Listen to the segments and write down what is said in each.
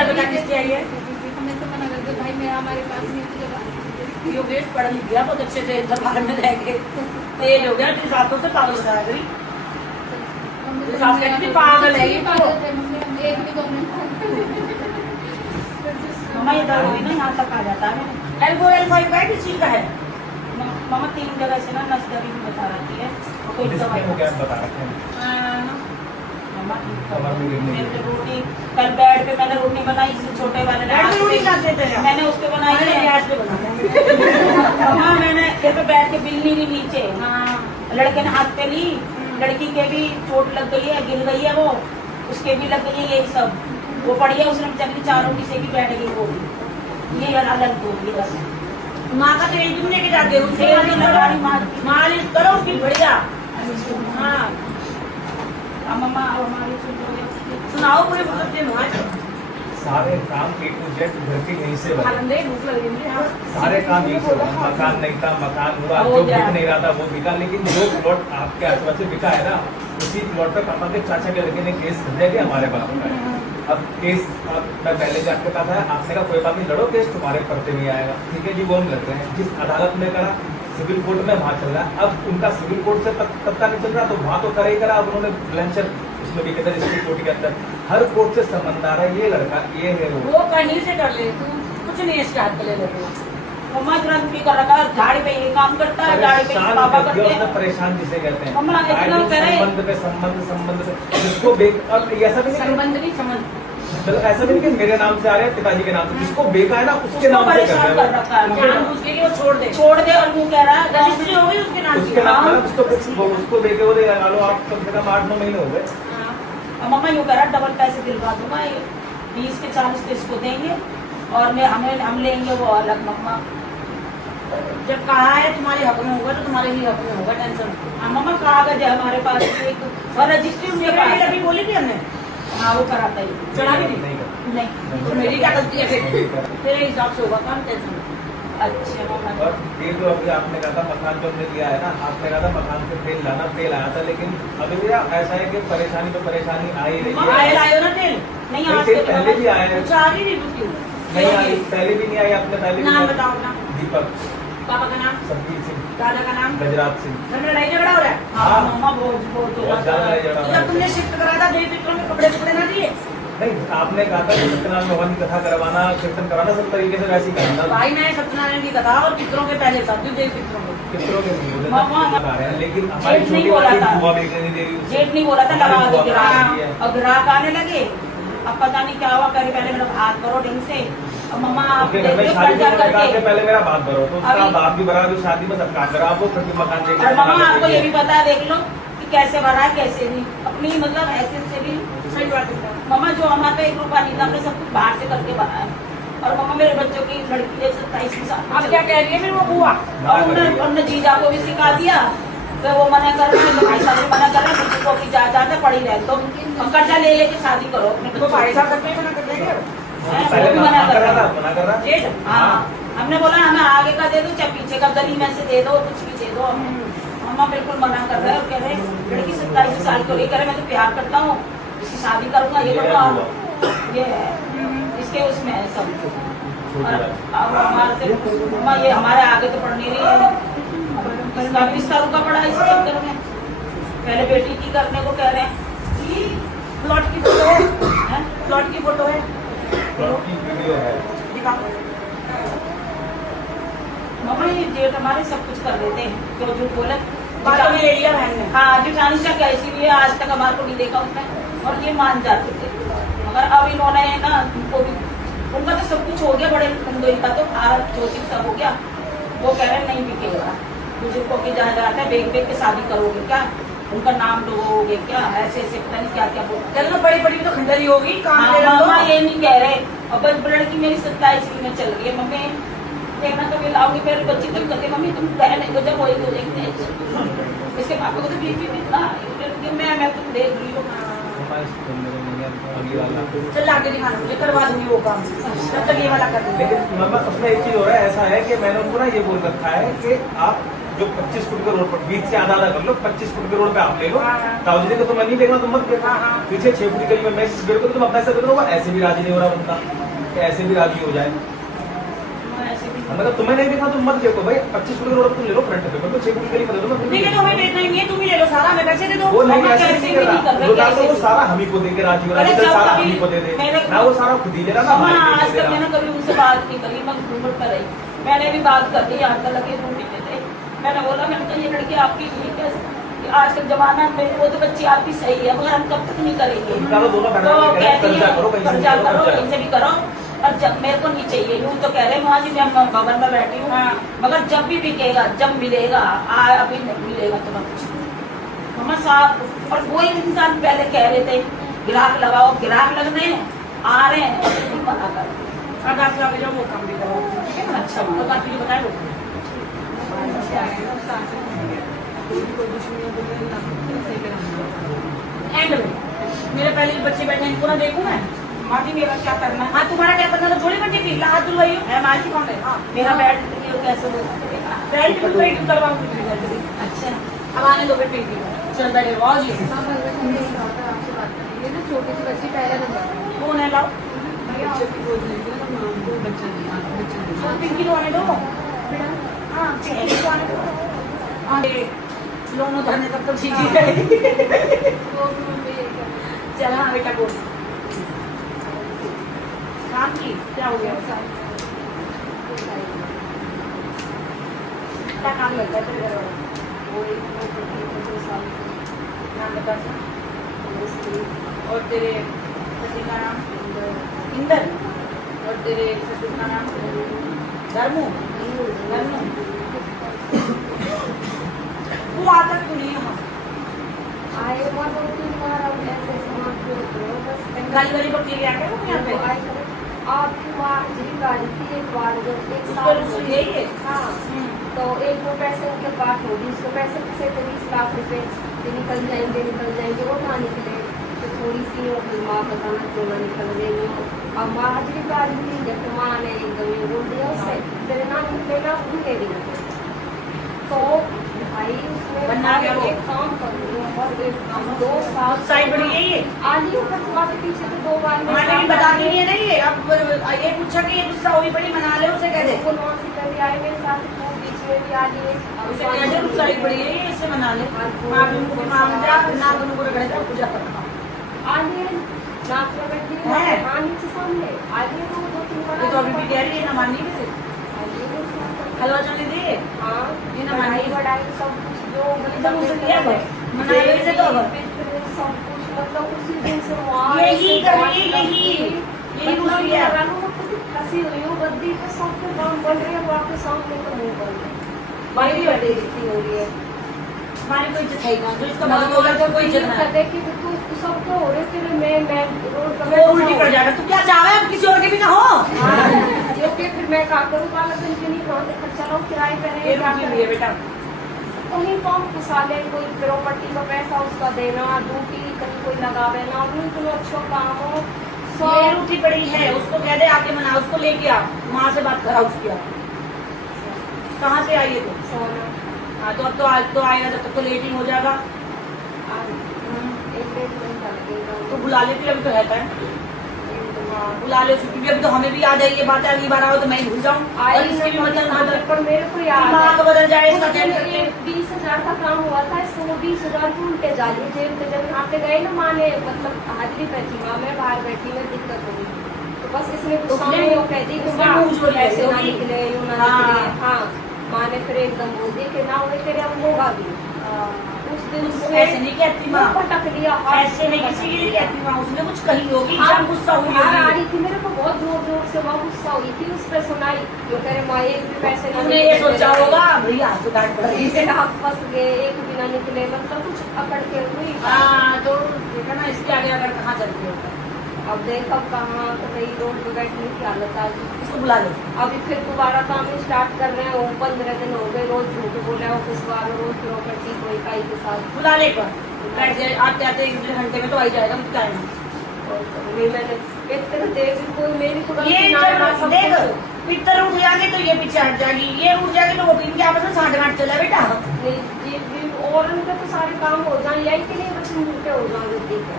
Sir बता किसकी आई है? हमने तो मना कर दिया भाई मेरा हमारे पास नहीं है जगह। योगेश पढ़ लिख गया बहुत अच्छे से दरबार में रह के तेज हो गया, तेरे साथों से पागल कराया करी। तो सास कहती थी पागल है ये तो। पागल है मम्मी, हम एक भी करने मम्मा ये दर्द हुई ना यहाँ तक आ जाता है। L4 L5 किस चीज का है? मम्मा 3 जगह से ना नस दर्द में बता रही है और कोई दवाई को क्या बता रखे हैं? मम्मा कमर में गिरने की। मैंने रोटी कल बेड पे मैंने रोटी बनाई इस छोटे वाले ने बेड पे हाथ रोटी पे- खा देते हैं। मैंने उस पे बनाई है गैस पे बना मम्मा मैंने घर पे बैठ के बिल्ली भी नीचे हाँ लड़के ने हाथ पे ली, लड़की के भी चोट लग गई है, गिर गई है वो, उसके भी लग गई है यही सब। वो पड़ी है उसने बेचारी 4 रोटी से भी बैठ गई वो भी। ये अलग दो ये बस माँ का तेल भी लेके जाते हो तेल भी लगा रही मालिश करो उसकी बढ़िया। हाँ मम्मा अब हमारी सुनो सुनाओ पूरे मतलब दिन हुआ सारे काम A to Z घर के यहीं से बने। खालंदे भूख लग रही है। सारे काम यहीं से बने। मकान नहीं था, मकान हुआ, हो जो गया। बिक नहीं रहा था वो बिका, लेकिन जो प्लॉट आपके आसपास से बिका है ना, उसी प्लॉट पे पापा के चाचा के लड़के ने केस कर दिया कि हमारे बाप का है। अब केस अब मैं पहले जाके कहा था, आपने कहा कोई बात नहीं लड़ो, केस तुम्हारे पड़ते नहीं आएगा। ठीक है जी, वो हम लड़ रहे हैं। जिस अदालत में करा सिविल कोर्ट में वहाँ चल रहा है। अब उनका सिविल कोर्ट से पत्ता नहीं चल रहा तो वहाँ तो करा ही करा। अब उन्होंने ब्लैंचर उसमें भी कहते डिस्ट्रिक्ट कोर्ट के अंदर हर कोर्ट से संबंध आ रहा है। ये लड़का ये है वो कहीं से कर ले तू कुछ नहीं इसके हाथ पे ले लेते। मम्मा तुरंत भी कर रखा है, झाड़ी पे ये काम करता है, झाड़ी पे परेशान पापा कर दिया करते उसने, हैं। परेशान जिसे कहते हैं। मम्मा, इतना आए दिन करे। संबंध पे जिसको और ऐसा भी नहीं संबंध नहीं समझ चलो ऐसा भी नहीं कि मेरे नाम से आ रहे हैं पिताजी के नाम से, जिसको बेका है ना उसके उसको नाम से परेशान कर कर रहे रखा है जानबूझ के कि वो छोड़ दे छोड़ दे और वो कह रहा है रजिस्ट्री हो गई उसके नाम उसके की। नाम हाँ। उसको बेके बोले लगा लो आप, कम से कम 8-9 महीने हो गए। हाँ। और मम्मा यूँ कह रहा है डबल पैसे दिलवा दूंगा, 20 के 40 तो इसको देंगे और हम लेंगे वो अलग। मम्मा जब कहा है तुम्हारे हक में होगा तो तुम्हारे ही हक में होगा, टेंशन मत लो। मम्मा कागज है हमारे पास एक और रजिस्ट्री उसके पास है। अभी बोली थी हमने हाँ वो कराता ही चढ़ा भी नहीं कर नहीं तो मेरी क्या गलती है फिर? तेरे हिसाब से होगा काम, टेंशन मत लो। अच्छा मम्मा और ये जो अभी आपने कहा था मकान जो हमने लिया है ना, आपने कहा था मकान से तेल लाना, तेल आया था, लेकिन अभी भी ऐसा है कि परेशानी तो परेशानी आ ही रही मम्मा है। आए लायो ना तेल नहीं नहीं, आज तेल के पहले भी आया है, कुछ आ रही थी उसकी नहीं आई, पहले भी नहीं आई, आपने पहले भी नाम नहीं आई। बताओ अपना, दीपक, पापा का नाम, सरबीर सिंह, दादा का नाम। गजराज सिंह। घर में लड़ाई झगड़ा हो रहा है? हाँ मम्मा बहुत बहुत हो बहुत ज्यादा लड़ाई झगड़ा तो हो जब रहा तुमने है। शिफ्ट करा था देवी पितरों में कपड़े कपड़े ना दिए? नहीं, आपने कहा था कि सत्यनारायण भगवान की कथा करवाना, कीर्तन कराना, सब तरीके से वैसे ही करना। भाई मैं सत्यनारायण की कथा और पितरों के पहले साथ देवी पितरों को पितरों के नहीं बोले थे, मामा, बता रहे हैं, लेकिन हमारी जेठ नहीं छोटी बोला वाली था। बुआ भी नहीं दे रही उसे। जेठ नहीं बोला था लगा हमारी दो बुआ ग्राहक बता रही है। और ग्राहक आने लगे। अब पता नहीं क्या हुआ, करे पहले मेरा हाथ करो ढंग से और मम्मा आप उसके घर में देखो शादी कर्जा में कहा कि करके। पहले मेरा बात भरो, तो उसका अभी- बाप भी भरा, अभी शादी में सब काम करा, आपको फिर मकान देके और मम्मा आपको ये भी पता है, देख लो कि कैसे भरा है कैसे नहीं, अपनी मतलब ऐसे से भी सही बात है। मम्मा जो हमारे पे 1 रुपया नहीं था हमने सब कुछ बाहर से करके भरा है। और मम्मा मेरे बच्चों की लड़की है 27 साल अब क्या कह रही है फिर वो बुआ? और उन्होंने जीजा को भी सिखा दिया, तो वो मना कर रहे हैं, तो भाई साहब भी मना कर रहे हैं, बच्चों की जाते पड़ी रहे तो कर्जा ले लेके शादी करो अपने तो बच्चों भाई की। साहब करते हैं मना कर देंगे? पहले वो भी मना कर रहा था। मना कर रहा। जेठ? हाँ हमने बोला हमें आगे का दे दो चाहे पीछे का, गली में से दे दो, कुछ भी दे दो। मम्मा बिल्कुल मना कर रहे हैं और कह रहे हैं लड़की 27 साल की हो गई, कह रहे मैं तो प्यार करता हूँ, इसकी शादी करूंगा, ये करूंगा, ये है इसके उसमें है सब। और अब हमारे से मम्मा ये हमारे आगे तो पढ़ नहीं रही है, इसका भी रिश्ता रुका पड़ा इस चक्कर में। पहले बेटी की करने को कह रहे हैं, प्लॉट की फोटो है? प्लॉट की फोटो है? की वीडियो है। दिखा। मम्मा ये जेठ हमारे सब कुछ कर देते हैं, क्यों झूठ बोले। बातों में ले लिया बहन ने। हाँ जेठानी से क्या, इसीलिए आज तक हमारे को नहीं देखा उसने और ये मान जाते थे। मगर अब इन्होंने ना उनको भी, उनका तो सब कुछ हो गया, बड़े मुंबई का तो चोचिक सब हो गया। वो कह रहे हैं नहीं बिकेगा, बुजुर्गों की जहाँ जाते हैं बेच बेच के शादी करोगे क्या, उनका नाम डुबोगे क्या, ऐसे ऐसे पता नहीं क्या क्या बोलते। चलो बड़ी बड़ी तो खंडरी होगी, कहाँ ले रहा मामा हो? ये नहीं कह रहे, और बस लड़की मेरी 27 में चल रही है, मम्मी देखना कभी लाऊंगी, मेरी बच्ची तुम करके मम्मी तुम बहन को जब वही हो जाएगी। इसके पापा को तो बीपी में था, मैं तुम देख रही हूँ। अगली वाला। चल आगे दिखाना, मुझे करवा दूंगी वो काम, तब तक ये वाला कर दूंगी। लेकिन मम्मा उसमें एक चीज हो रहा है, ऐसा है कि मैंने उनको ना ये बोल रखा है कि आप जो 25 फुट के रोड पर बीच से आधा कर लो, 25 फुट के रोड पे आप ले लो। हाँ, हाँ। ताऊ जी को तो मैं नहीं देखना, तुम मत देखना। हाँ, हाँ। पीछे 6 फुट की गली में मैं इस को तुम अपना ऐसा कर दो, ऐसे भी राजी नहीं हो रहा उनका, कि ऐसे भी राजी हो जाए। मतलब तुम्हें नहीं देखना, तुम मत देखो भाई। 25 फुट के रोड तुम ले लो फ्रंट पे, तो 6 फुट की गली कर दो। ठीक है, तो हमें देखना ही नहीं है, तुम ही ले लो सारा, हमें पैसे दे दो। वो नहीं, हम ऐसे कैसे नहीं भी कर नहीं कर रहा। रहे, वो डाल दो, कैसे वो भी। सारा हम ही को दे के राजी हो रहा है, अरे इधर जब सारा कभी हम ही को दे दे मैंने- ना, वो सारा खुद ही ले रहा ना, हाँ, हमारे आज को दे तक रहा। मैंने कभी उनसे बात नहीं करी, मैं घूमट पर रही। मैंने भी बात कर दी, यहाँ तक लगे रूम में थे। मैंने बोला, मैंने कहा ये लड़की आपकी नहीं, कैसे आज के जमाना में वो तो बच्ची आपकी सही है, मगर हम कब तक नहीं करेंगे। निकालो दोनों तो बैठा के कहती कर्जा है करो, कहीं से कर्जा भी करो, कर्जा। कहीं से भी करो, और जब मेरे को नहीं चाहिए। यूँ तो कह रहे वहाँ जी मैं भवन में बैठी हूँ, हाँ। मगर जब भी बिकेगा, जब मिलेगा, अभी नहीं मिलेगा तो मैं कुछ मम्मा साहब। और वही इंसान पहले कह रहे थे ग्राहक लगाओ, ग्राहक लगने आ रहे हैं, नहीं मना कर। और 10 लाख जाओ, वो काम भी करो, ठीक है ना? अच्छा, तो बाकी जो बताए वो एंड में मेरे पहले जो बच्चे बैठे हैं इनको ना देखूं मैं। माँ जी मेरा क्या करना है? हाँ, तुम्हारा क्या करना था? जोड़ी बच्ची थी, हाथ धुलवाई हो। है माँ जी कौन है? मेरा बैठ कैसे हो? बैठ के पेंटिंग करवाऊंगी। अच्छा, अब आने दो पेंटिंग, चल बैठे रहो जी। हाँ, भगवान जी, मेरी डॉटर आपसे बात कर रही है ना, छोटी सी बच्ची पहला नंबर पे। कौन है लाओ? भैया तो पिंकी को आने दो। हाँ, पिंकी को आने दो। हाँ, ये लोन उठाने तक तो ठीक ही रहेगी। वो भी मुझे ये कर रही है। चल हाँ बेटा बोल। काम की क्या हो गया? क्या काम लगता है तेरे घर वाला? नाम बता सर। और तेरे पति का नाम? इंदर। और तेरे ससुर का नाम? धर्मू। धर्मू। तू आता क्यों नहीं यहाँ? आए हुआ 2-3 बार, अब ऐसे सामान को रखो, बस गाली वाली बकरी ले आके वो यहाँ पे। आपकी माँ जी गाड़ी थी एक बार, जब एक उस साल पर उससे यही है? हाँ, तो एक वो पैसे उनके पास होगी, उसको पैसे से 20 लाख रुपए ये निकल जाएंगे वो ना निकले। तो थोड़ी सी वो अपनी माँ बताना क्यों ना निकल रही हो। अब माँ हाजिरी गाड़ी थी, जब माँ ने एकदम ये बोल दिया उससे तेरे ना निकलेगा, उनके भी निकले। तो भाई उसने बनना क्या वो? एक काम कर लिया और एक 2 साल साइड बड़ी यही है। आली ऊपर तुम्हारे के पीछे तो 2 बार में हमारे भी बताती नहीं है ना ये। अब ये पूछा कि ये गुस्सा हुई बड़ी मना ले, उसे कह दे। से कभी आए मेरे साथ, तो बीच में भी आ लिए। उसे कह दे गुस्सा हुई बड़ी है, ये इससे मना ले। माँ भी उनको भी मांग जा, ना दोनों को रगड़ जा, पूजा करना। आलिए नाक में बैठी है? हाँ, नीचे सामने आलिए तो 2-3 बार ये तो अभी भी कह रही है ना माननी भी से। आलिए तो साथ- हलवा चलने दे। हाँ, ये ना बढ़ाई मानी। बढ़ाई सब कुछ जो एकदम उसे दिया है। मना ले इसे तो अब। सब कुछ मतलब उसी दिन से वहाँ यही ऐसे कर, बात यही। करती। यही कुछ मतलब किया। ये रंग में कुछ हंसी हुई हो, गद्दी पे सबके काम बन रहे हैं, वहाँ के सामने तो मुंह बन रहे हैं। बड़ी भी बड़ी बेइज्जती हो रही है। हमारी कोई इज्जत है ही ना, जो इसका मतलब होगा तो कोई इज्जत ना है। देखिए तो सबको हो रहे थे, मैं रोड पर वो उल्टी पड़ जाएगा। तू क्या चाह रहा है? अब किसी और के भी ना हो। क्योंकि फिर मैं क्या करूँ, बालक के नहीं कौन खर्चा लो, किराए पे ये रहे क्या रुकी हुई है बेटा। कहीं कौन फंसा ले, कोई प्रॉपर्टी का पैसा उसका देना, ड्यूटी कहीं कोई लगा देना, और इतना अच्छा काम हो ये सब। रूठी पड़ी है, उसको कह दे आके मना, उसको लेके आ, माँ से बात करा उसकी। आप कहाँ से आई है तू? सोना हाँ, तो अब तो आज तो आएगा, जब तक तो लेट ही हो जाएगा। एक 1.5 घंटा लगेगा। तो बुला लेती, अभी तो रहता है। हाँ, बुला ले उसकी भी। अभी तो हमें भी याद है ये बात, अगली बार आओ तो मैं ही भूल जाऊँ। और इसकी भी मतलब बदल, पर मेरे को याद दिमाग बदल जाए इसका। उस दिन ये 20,000 का काम हुआ था, इसको वो 20,000 की उल्टे जाली जेल पे जब यहाँ पे गए ना, माँ ने मतलब हाजिरी बैठी, माँ मैं बाहर बैठी में दिक्कत हो गई, तो बस इसने उसने सामने वो कह दी कि उसने माँ मुंह जोड़ लिया, ऐसे ना होगी। निकले, यूँ ना हाँ। निकले। हाँ, माँ ने फिर एकदम बोल दी कि ना उन्हें तेरे अब होगा भी। उस दिन उसको से ऐसे नहीं कहती माँ, पटक लिया, ऐसे नहीं किसी के लिए कहती माँ। उसने कुछ कही होगी, जब गुस्सा हुई आ होगी। रही थी, मेरे को बहुत जोर जोर से वहाँ गुस्सा हुई थी, उस पर सुनाई जो तेरे माँ एक भी पैसे ना उसने ये सोचा होगा भैया तो डांट पड़ रही इसे है। हाथ फंस गए, एक भी ना निकले, मतलब कुछ अकड़ के हुई। हाँ, तो देखा ना, इसके आगे अगर कहाँ चलती होगा। अब देखो कहाँ तो कहीं रोड पे बैठने की हालत आ गई। इसको बुला लो। अभी फिर दोबारा काम स्टार्ट कर रहे हैं, वो 15 दिन हो गए, रोज झूठ बोले ऑफिस वालों, रोज प्रॉपर्टी कोई काई के साथ। बुला ले कर बैठ जाए, आते आते 1-1.5 घंटे में तो आ ही जाएगा टाइम। और मैंने इतने देर भी कोई मेरी तो गलती ये ना है, जब सब देख कुछ। पितर उठ जाएंगे तो ये पीछे हट जाएगी, ये उठ जाएगी तो वो भी इनके आपस में साठ गांठ चला बेटा। और उनके तो सारे काम हो जाए, यही के लिए बच्चे मुंह पे हो जाए ठीक है।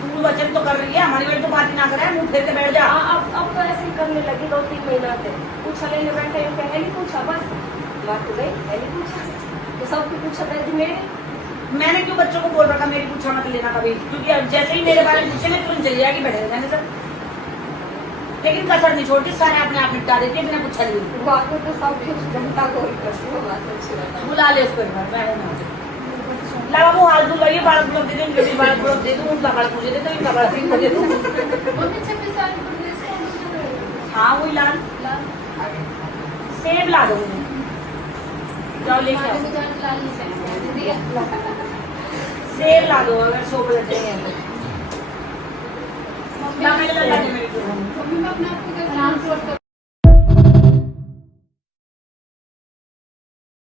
तू वचन तो कर रही है, हमारी बेटी तो बात ही ना करे, मुंह फेर के बैठ जा। अब तो ऐसे ही करने लगी 2-3 महीना से। पूछा लेने बैठे पहले पूछा, बस बात हो गई, पहले पूछा तो सबकी पूछा था मेरे। मैंने क्यों बच्चों को बोल रखा मेरी पूछा मत लेना कभी, क्योंकि अब जैसे ही मेरे बारे में पूछे मैं तुरंत चली जाएगी बैठे रहने सर। लेकिन कसर नहीं छोड़ती, सारे अपने आप निपटा देती है बिना पूछा लिए। बात तो सब कुछ जनता को ही करती है, बात अच्छी बात है। बुला ले उसको एक बार, बैठे ना लगा वो हाल दूंगा, ये बालक ब्लॉक दे दूँ, इनके बालक ब्लॉक दे दूँ, उनका बालक मुझे दे दो, इनका बालक इनको दे दूँ। हाँ वही लाल सेब ला दो मुझे, जाओ लेके आओ सेब ला दो अगर 100 बजे हैं। मम्मी मैं अपने आप को